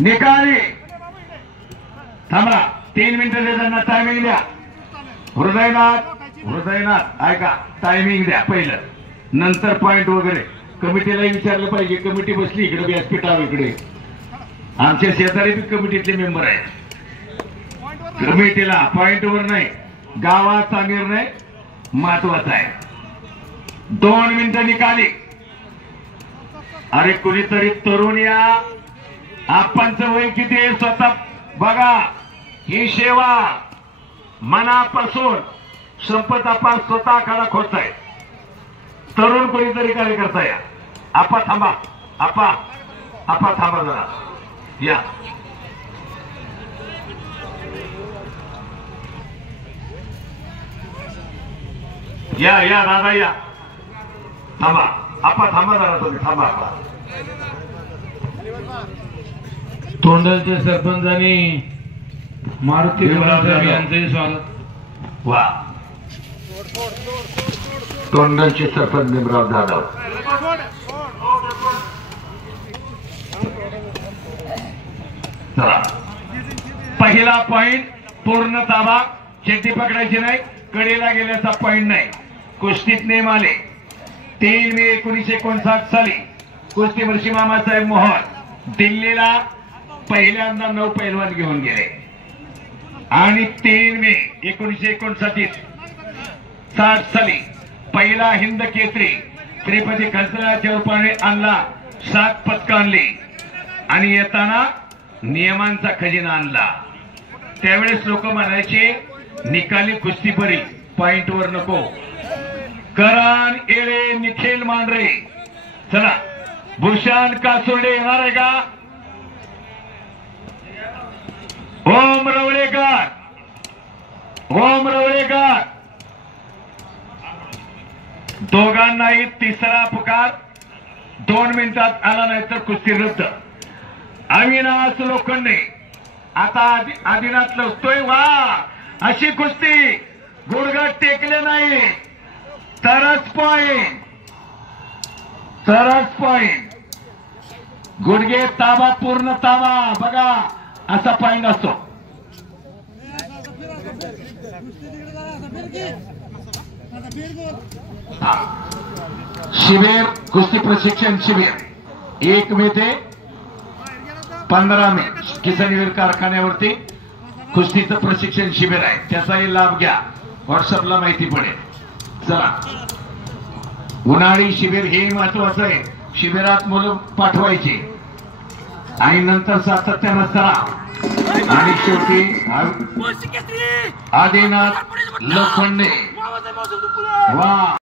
निकाली थांबा 3 मिनिटं देताना टायमिंग द्या. हृदयनाथ ऐका टायमिंग द्या पहिलं नंतर पॉइंट वगैरे. कमिटीला विचारलं पाहिजे. कमिटी बसली इकडे व्यासपीठावर इकडे. आमच्या शेजारी बी कमिटीतले मेंबर आहेत. कमिटीला पॉइंटवर नाही गावाचा निर्णय महत्वाचा आहे. 2 मिनिटं निकाली. अरे कुणीतरी तरुण या. आपणचं वय किती आहे स्वतः बघा. ही सेवा मनापासून संपत आपण स्वतः खडा खोदताय. तरुण कोणीतरी कार्यकर्ता या. आपा थांबा. आपा थांबा जरा या. या दादा या. थांबा आपा थांबा जरा तुम्ही थांबा. तोंडलचे सरपंच आणि मारुती यांचंही स्वागत. वा तोंडलचे सरपंच भीमराव जाधव. पहिला पॉइंट पूर्ण ताबा. शेती पकडायची नाही. कडेला गेल्याचा पॉइंट नाही. कुस्तीत नेम आले. 3 मे 1959 साली कुस्तीवर मामासाहेब मोहन दिल्लीला पहिल्यांदा 9 पैलवान घेऊन गेले आणि 3 मे 1959 साली पहिला हिंद केसरी श्रीपती खंचराच्या रूपाने आणला. 7 पदकं आणली आणि येताना नियमांचा खजिना आणला. त्यावेळेस लोक म्हणायचे निकाली कुस्ती बरी पॉइंटवर नको. करण येळे निखिल मांढरे. चला भूषण कासोडे येणार आहे का? ओम रवळेकर. दोघांनाही तिसरा पुकार. 2 मिनिटात आला नाही तर कुस्ती रद्द. अविनाश लोखंडे आता आदिनाथ लढतोय. वा अशी कुस्ती गुडघा टेकले नाही तरच पॉइंट. गुडघे ताबा पूर्ण ताबा बघा असा पॉइंट असतो. शिबिर कुस्ती प्रशिक्षण शिबिर 1 मे ते 15 मे किसनवीर कारखान्यावरती कुस्तीचं प्रशिक्षण शिबिर आहे. त्याचाही लाभ घ्या. व्हॉट्सअपला माहिती पडेल. चला उन्हाळी शिबिर हे महत्वाचं आहे. शिबिरात मुलं पाठवायची आणि नंतर सातत्यानं सराव आणि शेवटी आदिनाथ लोखंडे. वा